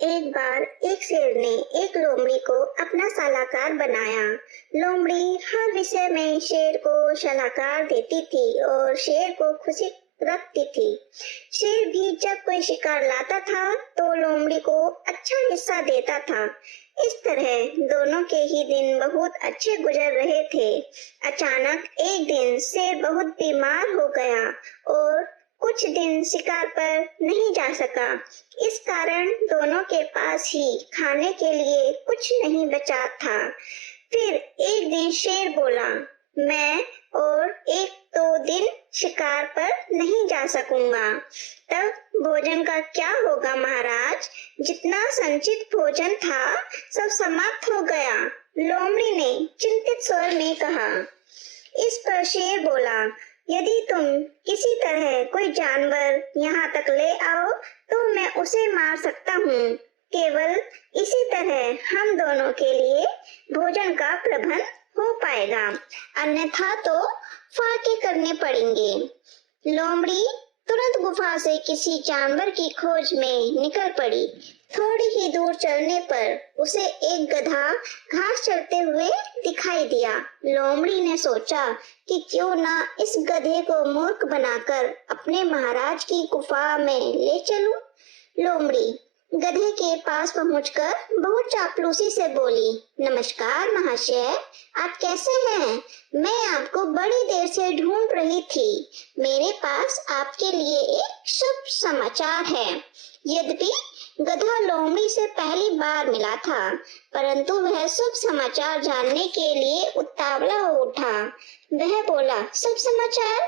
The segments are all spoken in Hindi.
एक बार एक शेर ने एक लोमड़ी को अपना सलाहकार बनाया। लोमड़ी हर विषय में शेर को सलाहकार देती थी और शेर को खुशी रखती थी। शेर भी जब कोई शिकार लाता था तो लोमड़ी को अच्छा हिस्सा देता था। इस तरह दोनों के ही दिन बहुत अच्छे गुजर रहे थे। अचानक एक दिन शेर बहुत बीमार हो गया और कुछ दिन शिकार पर नहीं जा सका। इस कारण दोनों के पास ही खाने के लिए कुछ नहीं बचा था। फिर एक दिन शेर बोला, मैं और एक दो दिन शिकार पर नहीं जा सकूंगा। तब भोजन का क्या होगा महाराज? जितना संचित भोजन था सब समाप्त हो गया। लोमड़ी ने चिंतित स्वर में कहा। इस पर शेर बोला, यदि तुम किसी तरह कोई जानवर यहाँ तक ले आओ तो मैं उसे मार सकता हूँ। केवल इसी तरह हम दोनों के लिए भोजन का प्रबंध हो पाएगा, अन्यथा तो फाके करने पड़ेंगे। लोमड़ी तुरंत गुफा से किसी जानवर की खोज में निकल पड़ी। थोड़ी ही दूर चलने पर उसे एक गधा घास चरते हुए दिखाई दिया। लोमड़ी ने सोचा कि क्यों ना इस गधे को मूर्ख बनाकर अपने महाराज की गुफा में ले चलूं। लोमड़ी गधे के पास पहुंचकर बहुत चापलूसी से बोली, नमस्कार महाशय, आप कैसे हैं? मैं आपको बड़ी देर से ढूंढ रही थी। मेरे पास आपके लिए एक शुभ समाचार है। यद्यपि गधा लोमड़ी से पहली बार मिला था, परंतु वह शुभ समाचार जानने के लिए उतावला हो उठा। वह बोला, शुभ समाचार?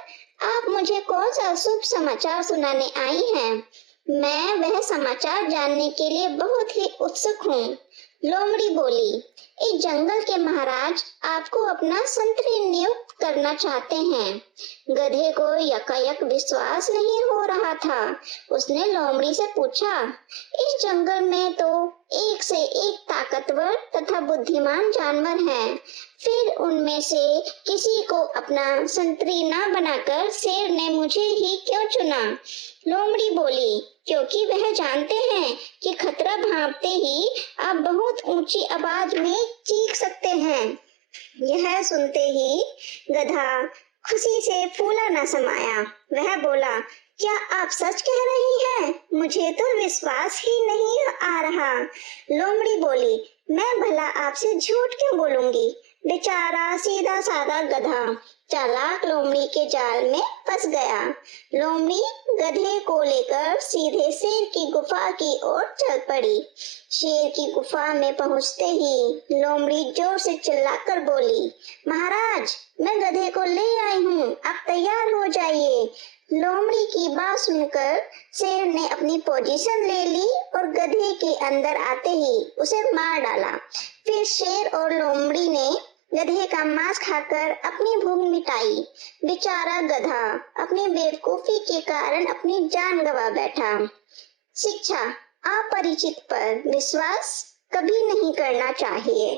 आप मुझे कौन सा शुभ समाचार सुनाने आई हैं? मैं वह समाचार जानने के लिए बहुत ही उत्सुक हूँ। लोमड़ी बोली, इस जंगल के महाराज आपको अपना संतरी नियुक्त करना चाहते हैं। गधे को यकायक विश्वास नहीं हो रहा था। उसने लोमड़ी से पूछा, इस जंगल में तो एक से एक ताकतवर तथा बुद्धिमान जानवर हैं, फिर उनमें से किसी को अपना संतरी न बनाकर शेर ने मुझे ही क्यों चुना? लोमड़ी बोली, क्योंकि वह जानते हैं कि खतरा भांपते ही आप बहुत ऊंची आवाज में चीख सकते हैं। यह सुनते ही गधा खुशी से फूला न समाया। वह बोला, क्या आप सच कह रही हैं? मुझे तो विश्वास ही नहीं आ रहा। लोमड़ी बोली, मैं भला आपसे झूठ क्यों बोलूंगी? बेचारा सीधा साधा गधा चालाक लोमड़ी के जाल में फंस गया। लोमड़ी गधे को लेकर सीधे शेर की गुफा की ओर चल पड़ी। शेर की गुफा में पहुंचते ही लोमड़ी जोर से चिल्लाकर बोली, महाराज, मैं गधे को ले आई हूँ, आप तैयार हो जाइए। लोमड़ी की बात सुनकर शेर ने अपनी पोजीशन ले ली और गधे के अंदर आते ही उसे मार डाला। फिर शेर और लोमड़ी ने गधे का मांस खाकर अपनी भूख मिटाई। बेचारा गधा अपनी बेवकूफी के कारण अपनी जान गंवा बैठा। शिक्षा, अपरिचित पर विश्वास कभी नहीं करना चाहिए।